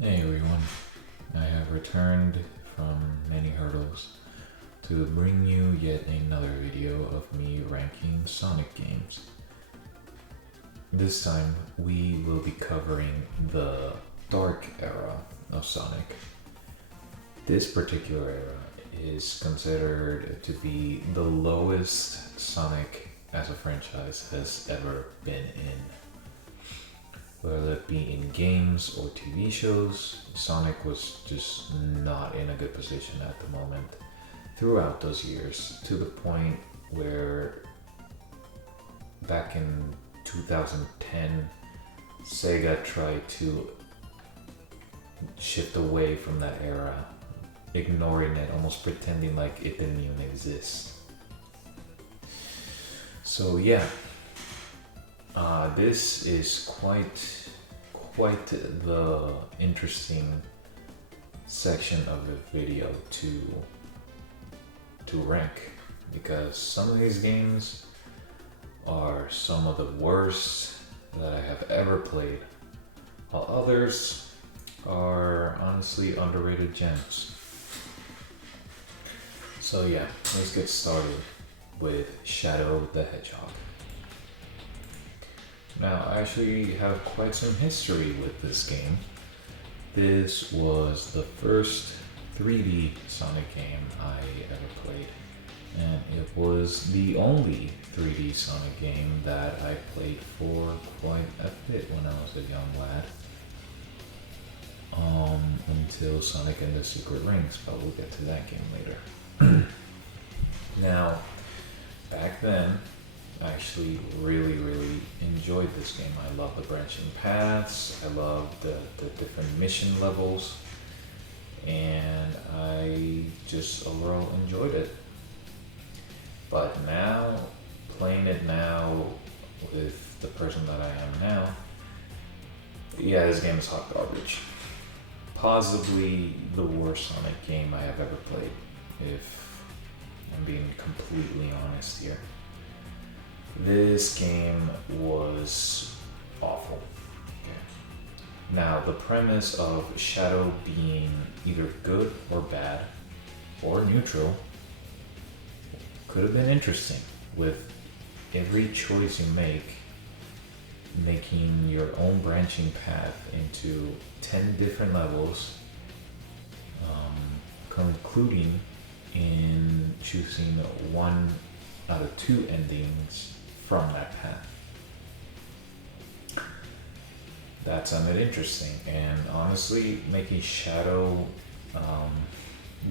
Hey everyone, I have returned from many hurdles to bring you yet another video of me ranking Sonic games. This time we will be covering the dark era of Sonic. This particular era is considered to be the lowest Sonic as a franchise has ever been in. Whether it be in games or TV shows, Sonic was just not in a good position at the moment throughout those years, to the point where back in 2010, Sega tried to shift away from that era, ignoring it, almost pretending like it didn't even exist. So yeah, this is quite the interesting section of the video to rank, because some of these games are some of the worst that I have ever played, while others are honestly underrated gems. So yeah, let's get started with Shadow the Hedgehog. Now, I actually have quite some history with this game. This was the first 3D Sonic game I ever played, and it was the only 3D Sonic game that I played for quite a bit when I was a young lad. Until Sonic and the Secret Rings, but we'll get to that game later. Now, back then, I actually really enjoyed this game. I love the branching paths, I love the different mission levels, and I just overall enjoyed it. But now, playing it now with the person that I am now, yeah, this game is hot garbage. Possibly the worst Sonic game I have ever played, if I'm being completely honest here. This game was awful. Okay. Now, the premise of Shadow being either good or bad, or neutral, could have been interesting, with every choice you make making your own branching path into 10 different levels, concluding in choosing one out of two endings from that path. That sounded interesting, and honestly, making Shadow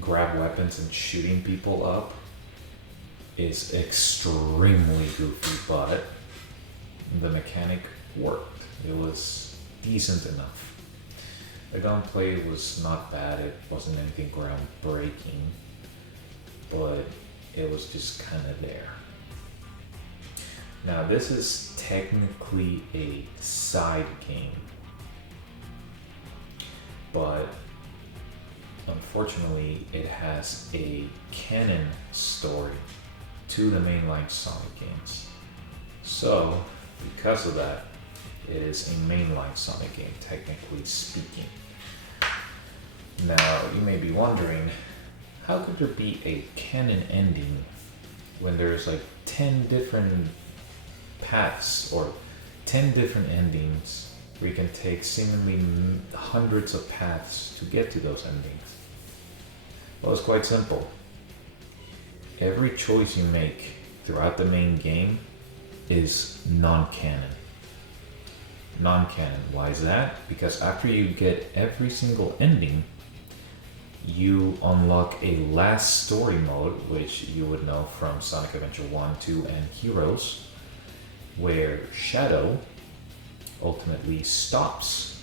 grab weapons and shooting people up is extremely goofy, but the mechanic worked. It was decent enough. The gunplay was not bad, it wasn't anything groundbreaking, but it was just kind of there. Now, this is technically a side game, but unfortunately, it has a canon story to the mainline Sonic games. So, because of that, it is a mainline Sonic game, technically speaking. Now, you may be wondering, how could there be a canon ending when there's like 10 different paths or 10 different endings where you can take seemingly hundreds of paths to get to those endings? Well, it's quite simple. Every choice you make throughout the main game is non-canon. Non-canon. Why is that? Because after you get every single ending, you unlock a last story mode, which you would know from Sonic Adventure 1, 2, and Heroes, where Shadow ultimately stops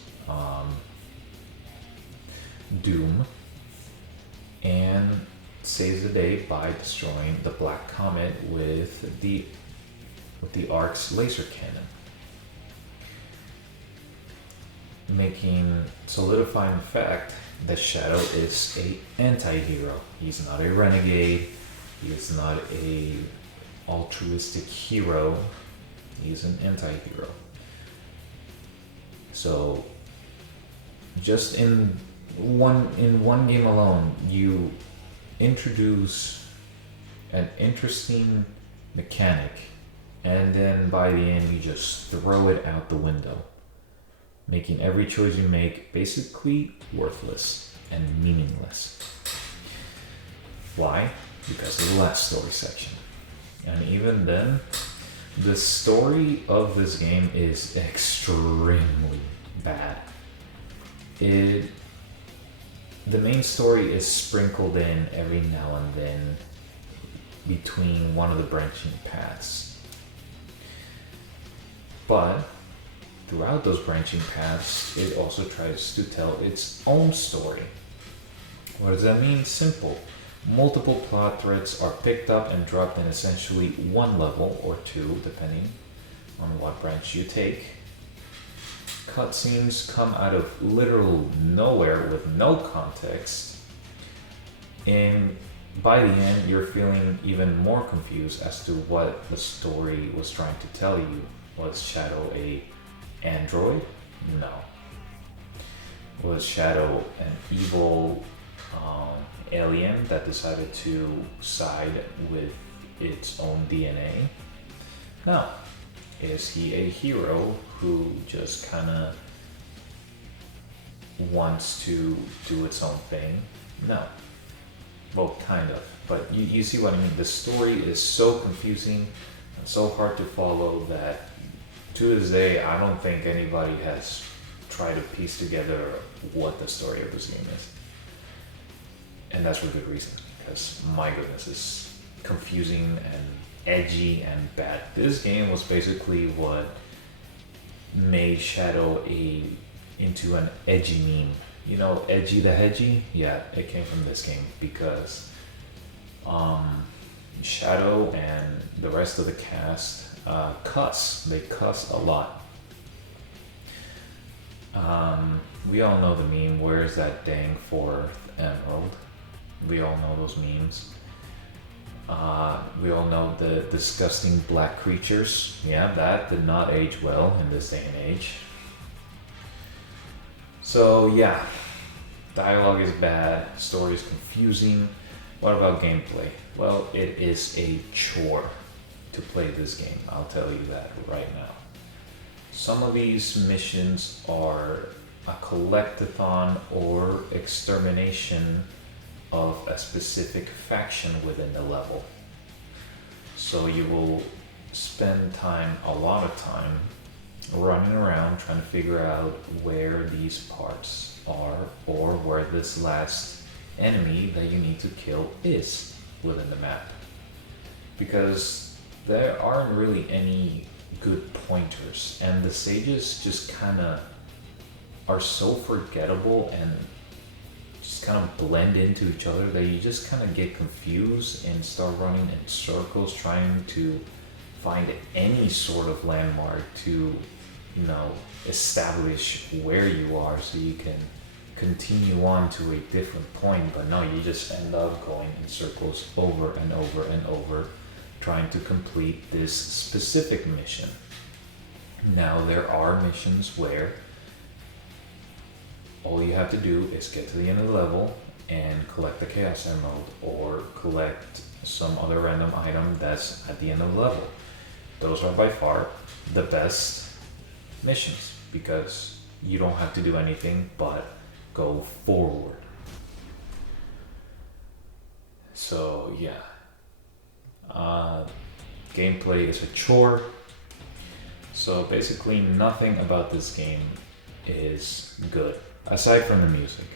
Doom and saves the day by destroying the Black Comet with the Ark's laser cannon, solidifying the fact that Shadow is a anti-hero. He's not a renegade. He is not a altruistic hero. He's an anti-hero. So just in one game alone, you introduce an interesting mechanic, and then by the end you just throw it out the window, making every choice you make basically worthless and meaningless. Why? Because of the last story section. And even then, the story of this game is extremely bad. The main story is sprinkled in every now and then between one of the branching paths. But throughout those branching paths, it also tries to tell its own story. What does that mean? Simple. Multiple plot threads are picked up and dropped in essentially one level or two, depending on what branch you take. Cutscenes come out of literal nowhere with no context, and by the end you're feeling even more confused as to what the story was trying to tell you. Was Shadow a android? No. Was Shadow an evil alien that decided to side with its own DNA? No. Is he a hero who just kind of wants to do its own thing? No. Well, kind of. But you see what I mean. The story is so confusing and so hard to follow that to this day, I don't think anybody has tried to piece together what the story of this game is. And that's for good reason, because my goodness, it's confusing and edgy and bad. This game was basically what made Shadow into an edgy meme. You know, Edgy the Hedgy? Yeah, it came from this game because Shadow and the rest of the cast cuss. They cuss a lot. We all know the meme, where's that dang fourth emerald? We all know those memes. We all know the disgusting black creatures. Yeah, that did not age well in this day and age. So yeah, dialogue is bad, story is confusing. What about gameplay? Well, it is a chore to play this game, I'll tell you that right now. Some of these missions are a collectathon or extermination of a specific faction within the level. So you will spend a lot of time running around trying to figure out where these parts are or where this last enemy that you need to kill is within the map. Because there aren't really any good pointers, and the sages just kind of are so forgettable and just kind of blend into each other that you just kind of get confused and start running in circles trying to find any sort of landmark to, you know, establish where you are so you can continue on to a different point. But no, you just end up going in circles over and over and over trying to complete this specific mission. Now there are missions where all you have to do is get to the end of the level and collect the Chaos Emerald or collect some other random item that's at the end of the level. Those are by far the best missions because you don't have to do anything but go forward. So yeah, gameplay is a chore. So basically nothing about this game is good. Aside from the music.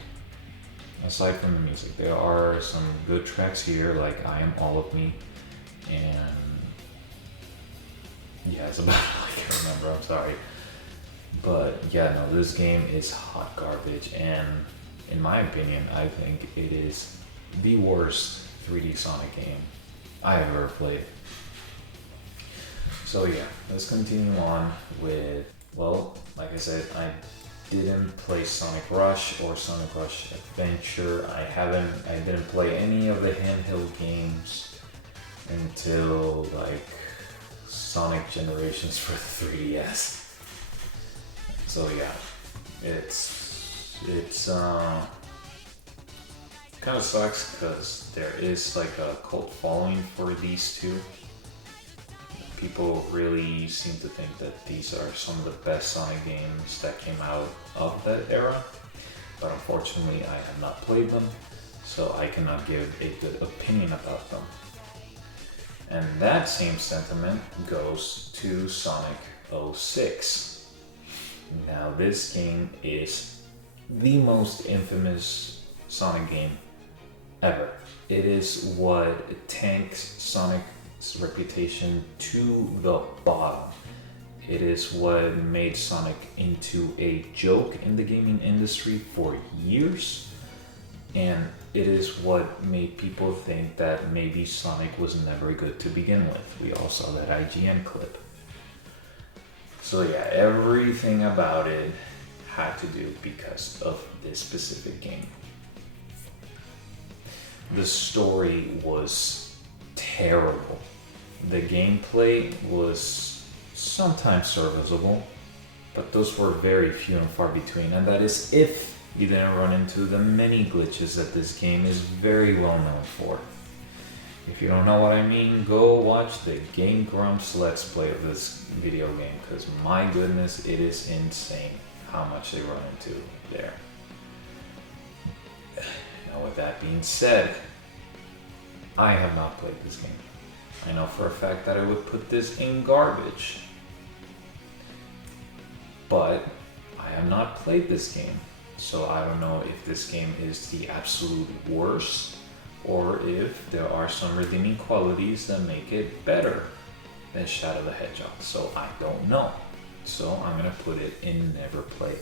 There are some good tracks here, like I Am All of Me, and yeah, it's about all I can remember, I'm sorry. But yeah, no, this game is hot garbage, and in my opinion, I think it is the worst 3D Sonic game I have ever played. So yeah, let's continue on with, well, like I said, I didn't play Sonic Rush or Sonic Rush Adventure. I didn't play any of the handheld games until like Sonic Generations for the 3DS. So yeah, it's It's kind of sucks because there is like a cult following for these two. People really seem to think that these are some of the best Sonic games that came out of that era, but unfortunately I have not played them, so I cannot give a good opinion about them. And that same sentiment goes to Sonic 06. Now this game is the most infamous Sonic game ever. It is what tanks Sonic's reputation to the bottom. It is what made Sonic into a joke in the gaming industry for years. And it is what made people think that maybe Sonic was never good to begin with. We all saw that IGN clip. So yeah, everything about it had to do because of this specific game. The story was terrible. The gameplay was sometimes serviceable, but those were very few and far between, and that is if you didn't run into the many glitches that this game is very well known for. If you don't know what I mean, go watch the Game Grumps Let's Play of this video game, because my goodness, it is insane how much they run into there. Now with that being said, I have not played this game. I know for a fact that I would put this in garbage, but I have not played this game. So I don't know if this game is the absolute worst or if there are some redeeming qualities that make it better than Shadow the Hedgehog. So I don't know. So I'm gonna put it in never played.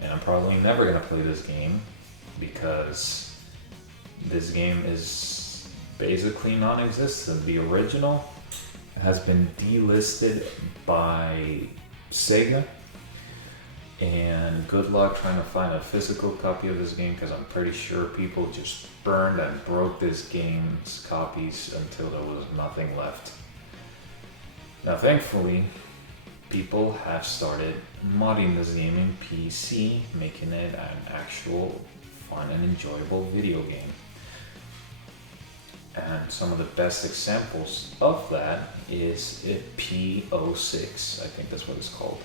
And I'm probably never gonna play this game because this game is basically non-existent. The original has been delisted by Sega, and good luck trying to find a physical copy of this game because I'm pretty sure people just burned and broke this game's copies until there was nothing left. Now thankfully, people have started modding this game in PC, making it an actual fun and enjoyable video game. And some of the best examples of that is P06, I think that's what it's called.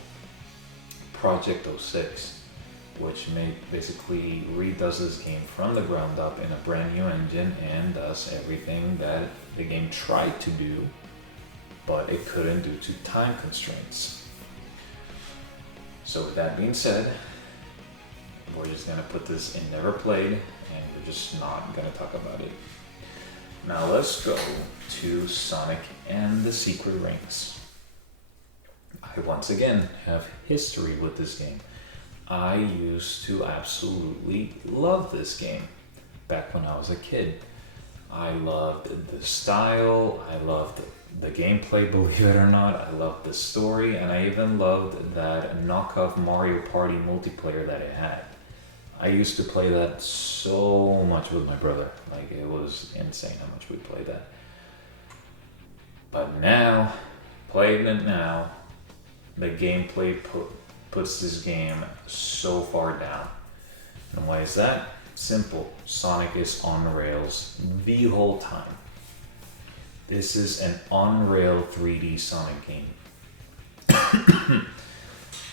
Project 06, which basically redoes this game from the ground up in a brand new engine and does everything that the game tried to do, but it couldn't due to time constraints. So with that being said, we're just gonna put this in never played and we're just not gonna talk about it. Now let's go to Sonic and the Secret Rings. I once again have history with this game. I used to absolutely love this game back when I was a kid. I loved the style, I loved the gameplay, believe it or not, I loved the story, and I even loved that knockoff Mario Party multiplayer that it had. I used to play that so much with my brother. Like, it was insane how much we played that. But now, playing it now, the gameplay puts this game so far down. And why is that? Simple. Sonic is on rails the whole time. This is an on-rail 3D Sonic game.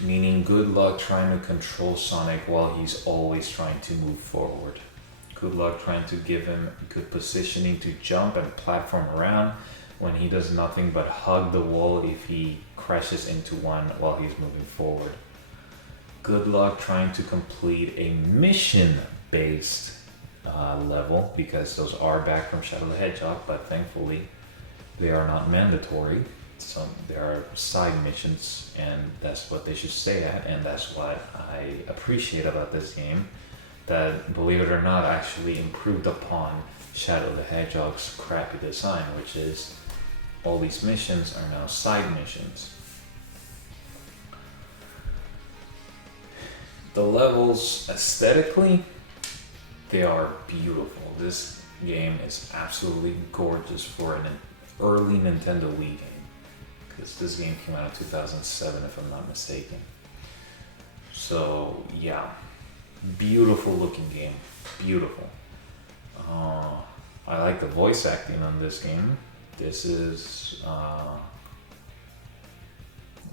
Meaning good luck trying to control Sonic while he's always trying to move forward. Good luck trying to give him good positioning to jump and platform around when he does nothing but hug the wall if he crashes into one while he's moving forward. Good luck trying to complete a mission-based level, because those are back from Shadow the Hedgehog, but thankfully they are not mandatory. So there are side missions, and that's what they should stay at, and that's what I appreciate about this game, that, believe it or not, actually improved upon Shadow the Hedgehog's crappy design, which is all these missions are now side missions. The levels, aesthetically, they are beautiful. This game is absolutely gorgeous for an early Nintendo Wii game. Because this game came out in 2007, if I'm not mistaken. So, yeah. Beautiful looking game. Beautiful. I like the voice acting on this game. This is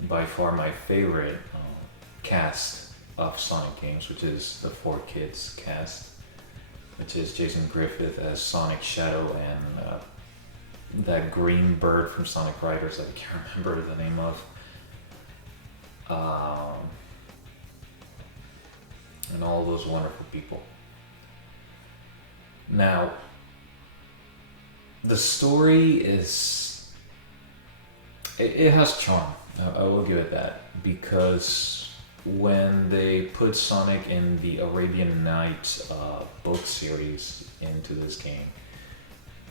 by far my favorite cast of Sonic games, which is the 4Kids cast, which is Jason Griffith as Sonic Shadow and that green bird from Sonic Riders that I can't remember the name of. And all those wonderful people. Now, the story is... It has charm, I will give it that, because when they put Sonic in the Arabian Nights book series into this game,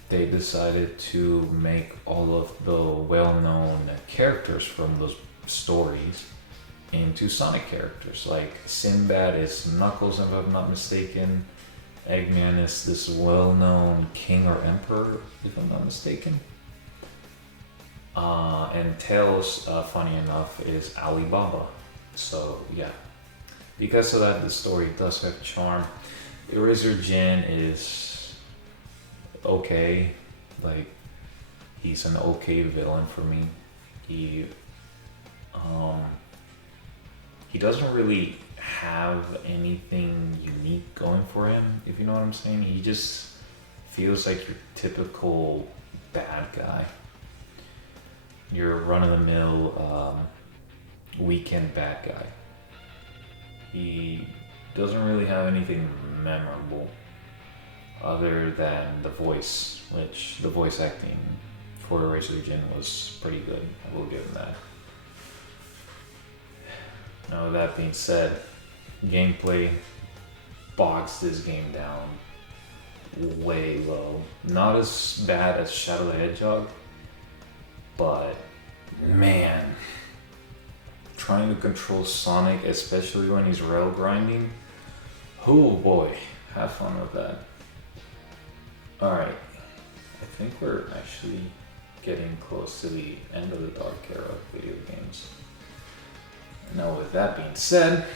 they decided to make all of the well-known characters from those stories into Sonic characters. Like Sinbad is Knuckles, if I'm not mistaken. Eggman is this well-known king or emperor, if I'm not mistaken. And Tails, funny enough, is Alibaba. So yeah, because of that, the story does have charm. Eraser Jin is okay, like he's an okay villain for me. He doesn't really have anything unique going for him, if you know what I'm saying. He just feels like your typical bad guy, your run-of-the-mill weekend bad guy. He doesn't really have anything memorable other than the voice, which the voice acting for Eraser Jin was pretty good. I will give him that. Now, with that being said, gameplay bogs this game down way low. Not as bad as Shadow the Hedgehog, but man, trying to control Sonic, especially when he's rail grinding, oh boy, have fun with that. Alright, I think we're actually getting close to the end of the dark era of video games. Now, with that being said,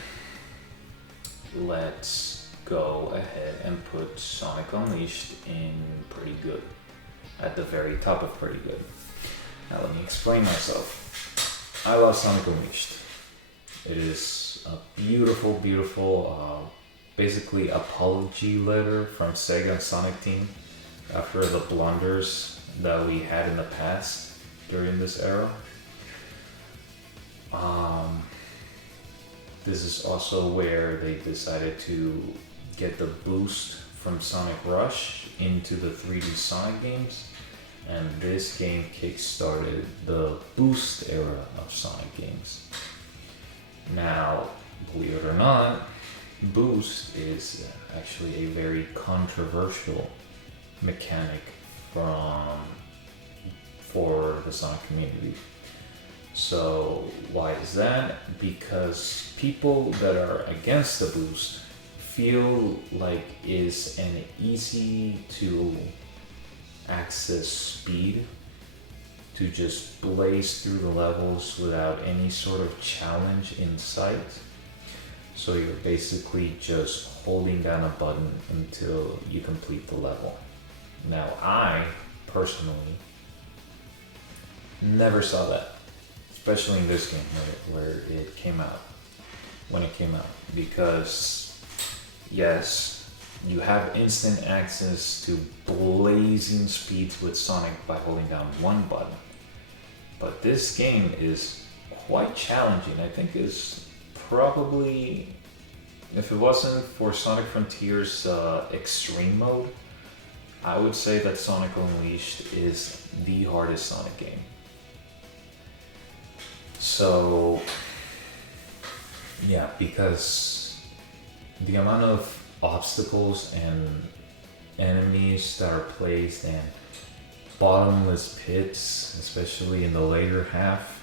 let's go ahead and put Sonic Unleashed in pretty good, at the very top of pretty good. Now let me explain myself. I love Sonic Unleashed. It is a beautiful, beautiful, basically apology letter from Sega and Sonic Team after the blunders that we had in the past during this era. This is also where they decided to get the boost from Sonic Rush into the 3D Sonic games, and this game kick-started the Boost era of Sonic games. Now, believe it or not, Boost is actually a very controversial mechanic for the Sonic community. So why is that? Because people that are against the boost feel like it's an easy to access speed to just blaze through the levels without any sort of challenge in sight. So you're basically just holding down a button until you complete the level. Now, I personally never saw that, especially in this game where it came out, when it came out, because yes, you have instant access to blazing speeds with Sonic by holding down one button, but this game is quite challenging. I think is probably, if it wasn't for Sonic Frontiers Extreme mode, I would say that Sonic Unleashed is the hardest Sonic game. So, yeah, because the amount of obstacles and enemies that are placed and bottomless pits, especially in the later half,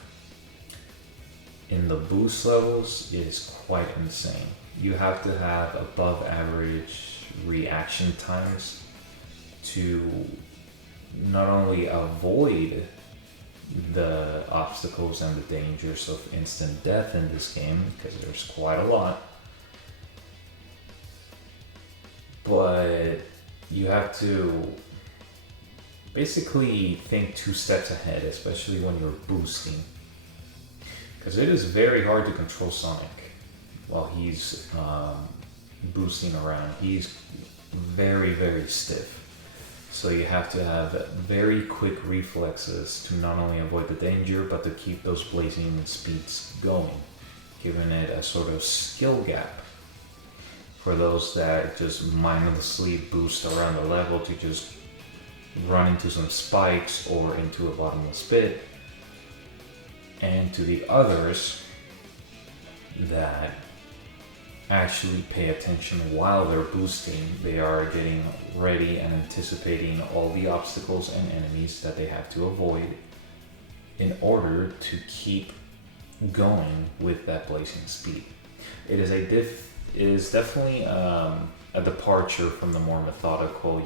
in the boost levels, is quite insane. You have to have above average reaction times to not only avoid the obstacles and the dangers of instant death in this game, because there's quite a lot, but you have to basically think 2 steps ahead, especially when you're boosting. Because it is very hard to control Sonic while he's boosting around. He's very, very stiff. So you have to have very quick reflexes to not only avoid the danger, but to keep those blazing speeds going, giving it a sort of skill gap for those that just mindlessly boost around the level to just run into some spikes or into a bottomless pit, and to the others that actually pay attention while they're boosting. They are getting ready and anticipating all the obstacles and enemies that they have to avoid in order to keep going with that blazing speed. It is definitely a departure from the more methodical,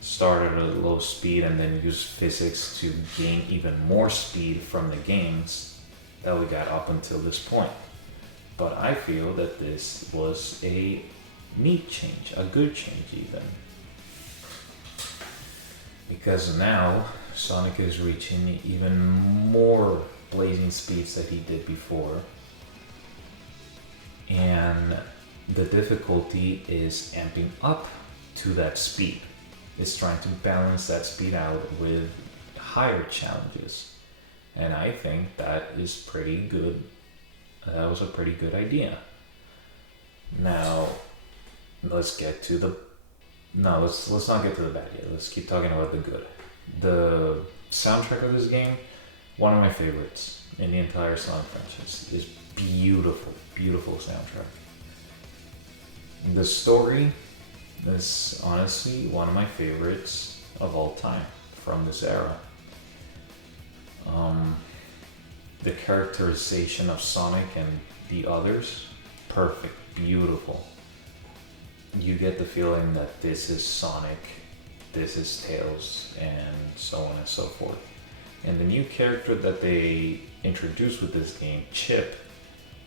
start at a low speed and then use physics to gain even more speed from the games that we got up until this point. But I feel that this was a neat change, a good change even. Because now Sonic is reaching even more blazing speeds that he did before. And the difficulty is amping up to that speed. It's trying to balance that speed out with higher challenges. And I think that is pretty good. That was a pretty good idea. Now, let's get to the... No, let's not get to the bad yet. Let's keep talking about the good. The soundtrack of this game, one of my favorites in the entire Sonic franchise. Is beautiful, beautiful soundtrack. The story is honestly one of my favorites of all time from this era. The characterization of Sonic and the others, perfect, beautiful. You get the feeling that this is Sonic, this is Tails, and so on and so forth. And the new character that they introduced with this game, Chip,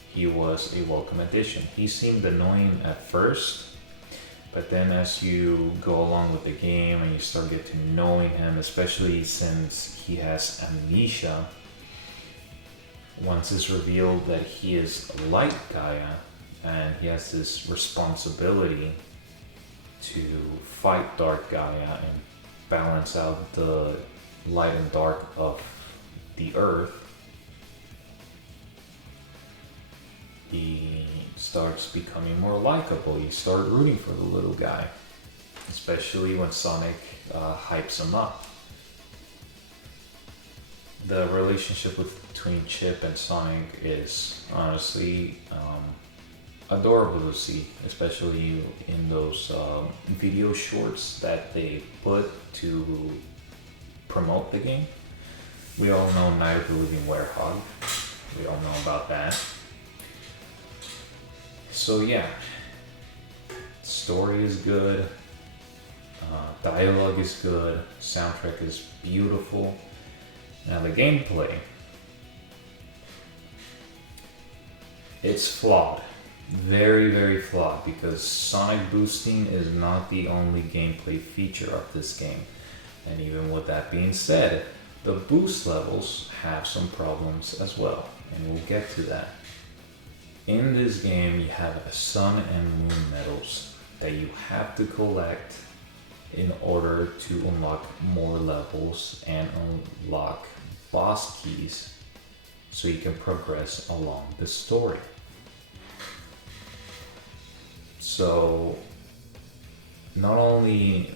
he was a welcome addition. He seemed annoying at first, but then as you go along with the game and you start getting to knowing him, especially since he has amnesia, once it's revealed that he is like Gaia and he has this responsibility to fight Dark Gaia and balance out the light and dark of the Earth, he starts becoming more likable. You start rooting for the little guy, especially when Sonic hypes him up. The relationship between Chip and Sonic is honestly adorable to see, especially in those video shorts that they put to promote the game. We all know Night of the Living Werehog. We all know about that. So yeah, story is good, dialogue is good, soundtrack is beautiful. Now the gameplay, it's flawed, very, very flawed, because Sonic boosting is not the only gameplay feature of this game. And even with that being said, the boost levels have some problems as well, and we'll get to that. In this game, you have sun and moon medals that you have to collect in order to unlock more levels and unlock boss keys so you can progress along the story. So not only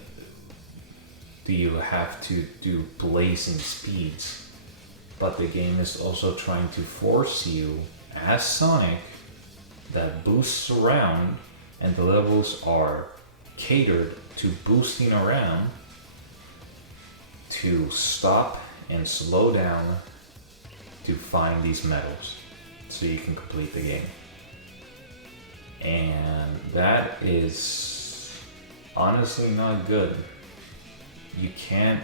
do you have to do blazing speeds, but the game is also trying to force you as Sonic that boosts around, and the levels are catered to boosting around, to stop and slow down to find these medals so you can complete the game. And that is honestly not good. You can't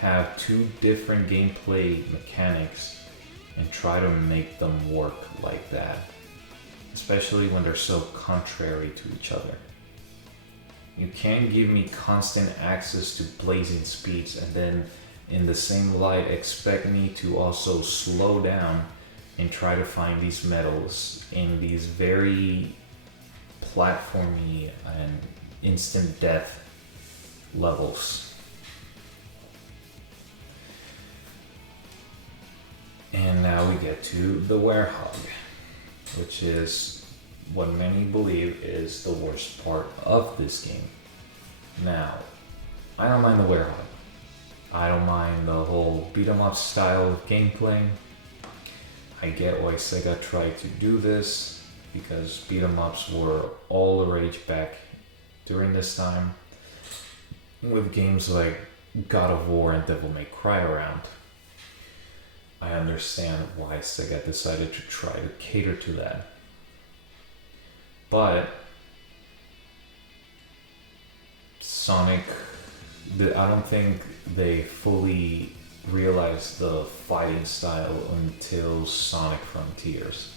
have two different gameplay mechanics and try to make them work like that, especially when they're so contrary to each other. You can't give me constant access to blazing speeds and then in the same light expect me to also slow down and try to find these medals in these very platformy and instant death levels. And now we get to the werehog, which is what many believe is the worst part of this game. Now, I don't mind the werehog. I don't mind the whole beat 'em up style of gameplay. I get why Sega tried to do this, because beat 'em ups were all the rage back during this time, with games like God of War and Devil May Cry around. I understand why Sega decided to try to cater to that. But Sonic, I don't think they fully realized the fighting style until Sonic Frontiers.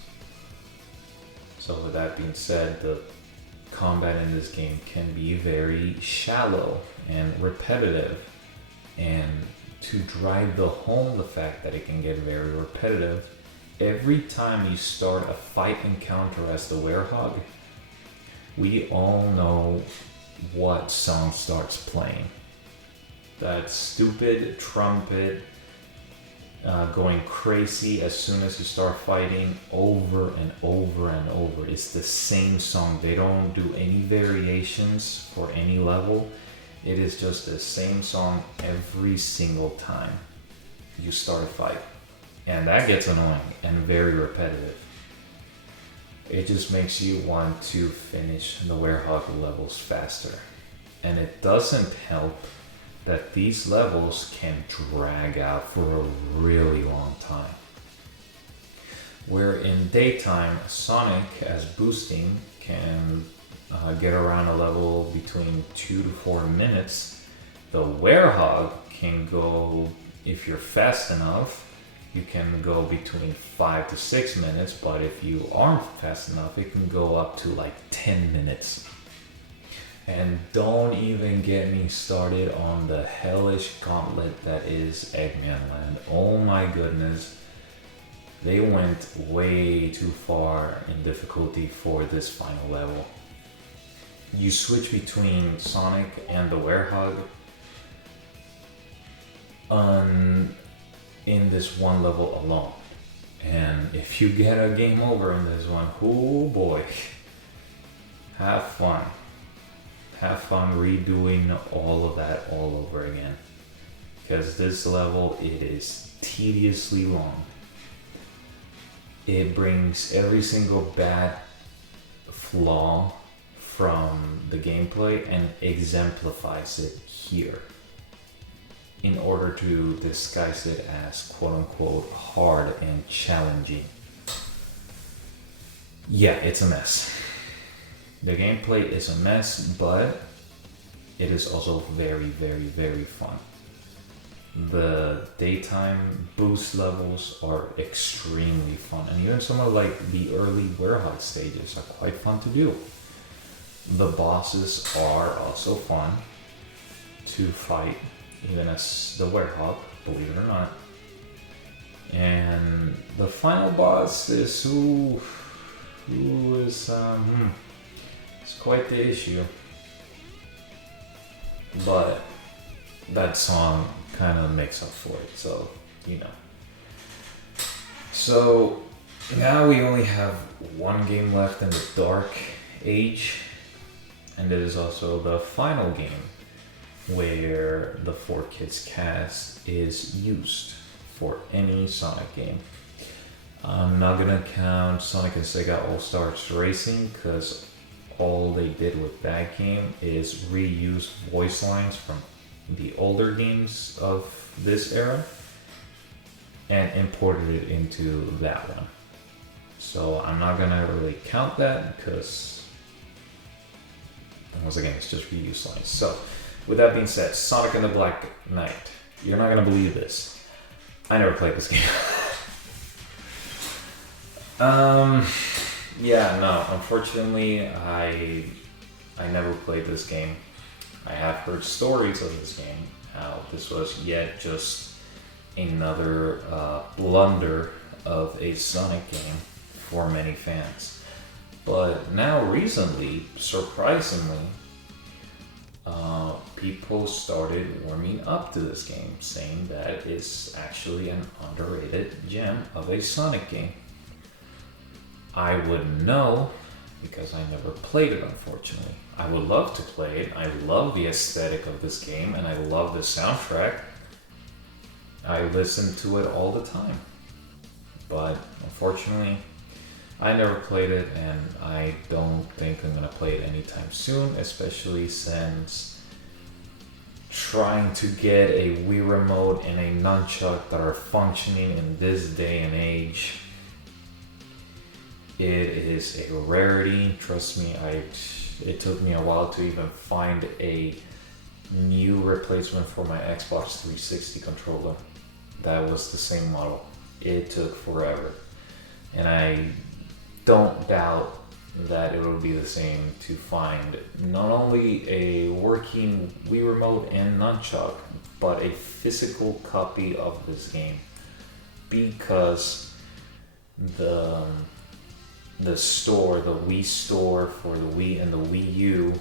So with that being said, the combat in this game can be very shallow and repetitive, and to drive home the fact that it can get very repetitive, every time you start a fight encounter as the werehog, we all know what song starts playing. That stupid trumpet going crazy as soon as you start fighting, over and over and over. It's the same song. They don't do any variations for any level. It is just the same song every single time you start a fight. And that gets annoying and very repetitive. It just makes you want to finish the werehog levels faster. And it doesn't help that these levels can drag out for a really long time. Where in daytime, Sonic, as boosting, can get around a level between 2 to 4 minutes. The werehog can go, if you're fast enough, you can go between 5 to 6 minutes, but if you aren't fast enough, it can go up to like 10 minutes. And don't even get me started on the hellish gauntlet that is Eggman Land. Oh my goodness. They went way too far in difficulty for this final level. You switch between Sonic and the werehog in this one level alone. And if you get a game over in this one, oh boy, have fun. Have fun redoing all of that all over again. Because this level, it is tediously long. It brings every single bad flaw from the gameplay and exemplifies it here in order to disguise it as quote-unquote hard and challenging. Yeah, it's a mess. The gameplay is a mess, but it is also very, very, very fun. The daytime boost levels are extremely fun, and even some of like the early werehog stages are quite fun to do. The bosses are also fun to fight, even as the werehog, believe it or not. And the final boss is who is it's quite the issue. But that song kind of makes up for it, so you know. So now we only have one game left in the Dark Age, and it is also the final game where the 4Kids cast is used for any Sonic game. I'm not gonna count Sonic and Sega All-Stars Racing because all they did with that game is reuse voice lines from the older games of this era and imported it into that one. So I'm not gonna really count that because once again it's just reuse lines. So with that being said, Sonic and the Black Knight. You're not gonna believe this. I never played this game. Yeah, no, unfortunately I never played this game. I have heard stories of this game, how this was yet just another blunder of a Sonic game for many fans. But now recently, surprisingly, people started warming up to this game, saying that it's actually an underrated gem of a Sonic game. I wouldn't know because I never played it, unfortunately. I would love to play it. I love the aesthetic of this game and I love the soundtrack. I listen to it all the time. But unfortunately, I never played it and I don't think I'm gonna play it anytime soon, especially since trying to get a Wii remote and a nunchuck that are functioning in this day and age, it is a rarity. Trust me, it took me a while to even find a new replacement for my Xbox 360 controller that was the same model. It took forever. And I don't doubt that it will be the same to find not only a working Wii remote and nunchuck, but a physical copy of this game, because the store, the Wii store for the Wii and the Wii U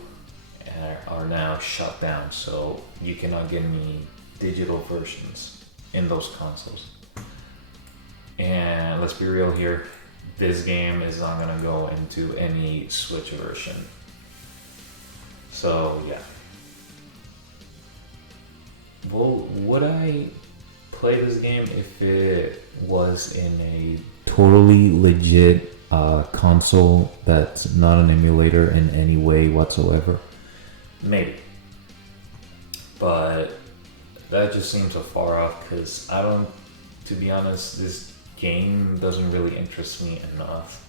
are now shut down, so you cannot get any digital versions in those consoles. And let's be real here, this game is not gonna go into any Switch version. So yeah. Well, would I play this game if it was in a totally legit console that's not an emulator in any way whatsoever? Maybe. But that just seems so far off because I don't, to be honest, this game doesn't really interest me enough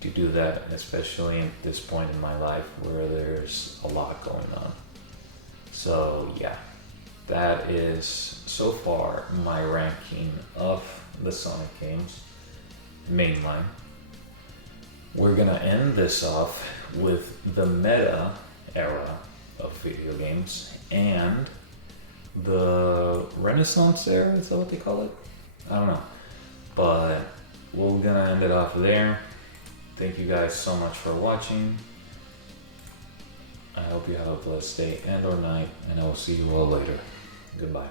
to do that, especially at this point in my life where there's a lot going on. So yeah, that is so far my ranking of the Sonic games, mainline. We're gonna end this off with the meta era of video games and the Renaissance era, is that what they call it? I don't know. But we're gonna end it off there. Thank you guys so much for watching. I hope you have a blessed day and or night, and I will see you all later. Goodbye.